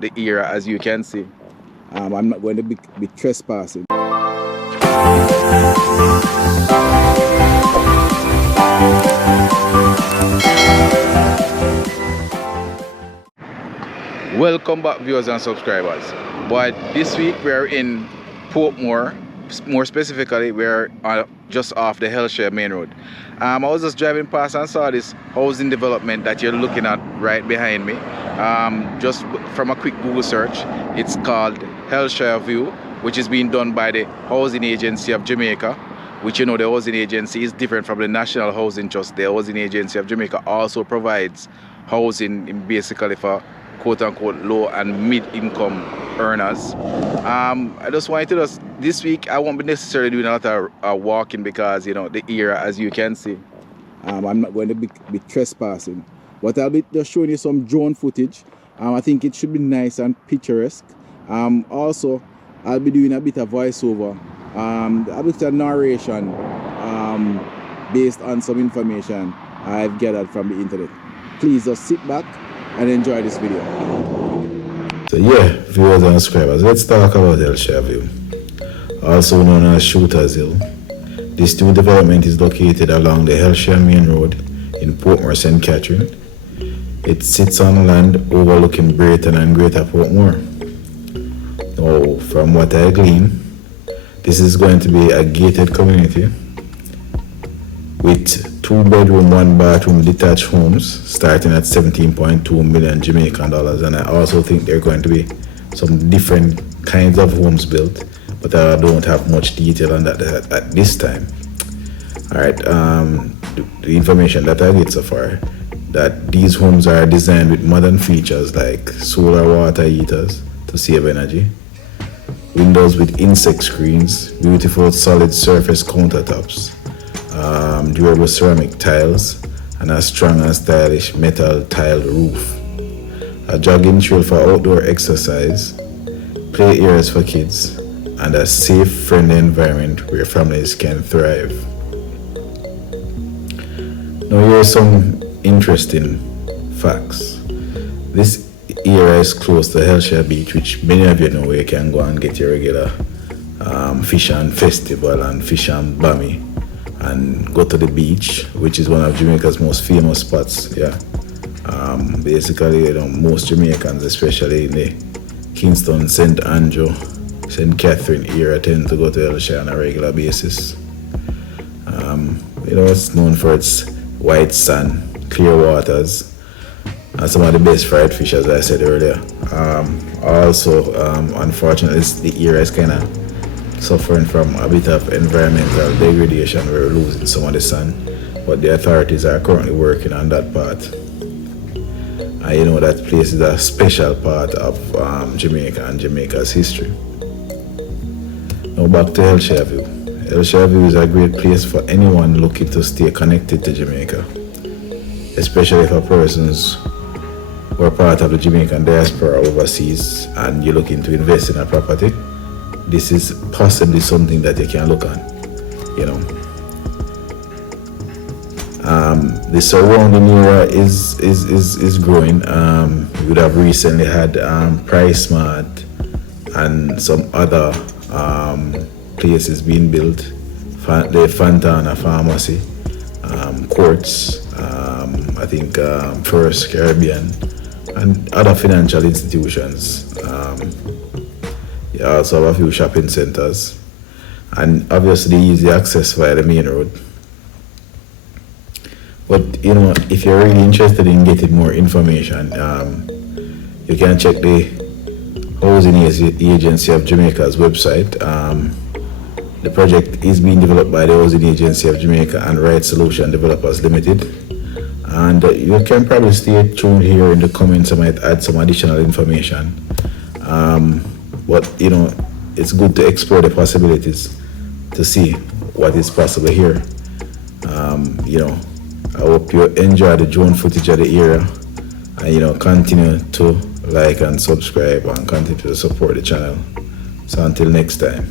the area, as you can see. I'm not going to be trespassing. Welcome back, viewers and subscribers. But this week we are in Portmore. More specifically, we're just off the Hellshire main road. I was just driving past and saw this housing development that you're looking at right behind me. Just from a quick Google search, it's called Hellshire View, which is being done by the Housing Agency of Jamaica, which, you know, the housing agency is different from the National Housing Trust. The Housing Agency of Jamaica also provides housing basically for quote-unquote low and mid-income earners. I just wanted to this week I won't be necessarily doing a lot of walking because, you know, the area, as you can see, I'm not going to be trespassing, but I'll be just showing you some drone footage. I think it should be nice and picturesque. Also, I'll be doing a bit of voiceover, a bit of narration based on some information I've gathered from the internet. Please just sit back and enjoy this video. So yeah, viewers and subscribers, let's talk about Hellshire View, also known as Shooter's Hill. This new development is located along the Hellshire main road in Portmore, St. Catherine. It sits on land overlooking Braeton and Greater Portmore. Now, from what I glean, this is going to be a gated community with 2-bedroom, 1-bathroom detached homes starting at 17.2 million Jamaican dollars, and I also think there are going to be some different kinds of homes built, but I don't have much detail on that at this time. Alright, the information that I get so far, that these homes are designed with modern features like solar water heaters to save energy, windows with insect screens, beautiful solid surface countertops, durable ceramic tiles, and a strong and stylish metal tiled roof, a jogging trail for outdoor exercise, play areas for kids, and a safe, friendly environment where families can thrive. Now here are some interesting facts. This area is close to Hellshire Beach, which many of you know where you can go and get your regular fish and festival and fish and bammy, and go to the beach, which is one of Jamaica's most famous spots. Yeah, basically, you know, most Jamaicans, especially in the Kingston, St. Andrew, St. Catherine area, tend to go to Hellshire on a regular basis. You know, it's known for its white sand, clear waters, and some of the best fried fish, as I said earlier. Also, unfortunately, the area is kind of suffering from a bit of environmental degradation. We're losing some of the sun, but the authorities are currently working on that part. And you know, that place is a special part of Jamaica and Jamaica's history. Now back to Hellshire View. Hellshire View is a great place for anyone looking to stay connected to Jamaica, especially for persons who are part of the Jamaican diaspora overseas and you're looking to invest in a property. This is possibly something that you can look at, you know. The surrounding area is growing. We would have recently had Price Mart and some other places being built. The Fontana Pharmacy, Courts, I think First Caribbean, and other financial institutions. You also have a few shopping centers, and obviously easy access via the main road. But you know, if you're really interested in getting more information, you can check the Housing Agency of Jamaica's website. The project is being developed by the Housing Agency of Jamaica and Right Solution Developers Limited. And you can probably stay tuned here in the comments. I might add some additional information. But you know, it's good to explore the possibilities to see what is possible here. You know, I hope you enjoy the drone footage of the area, and you know, continue to like and subscribe and continue to support the channel. So until next time.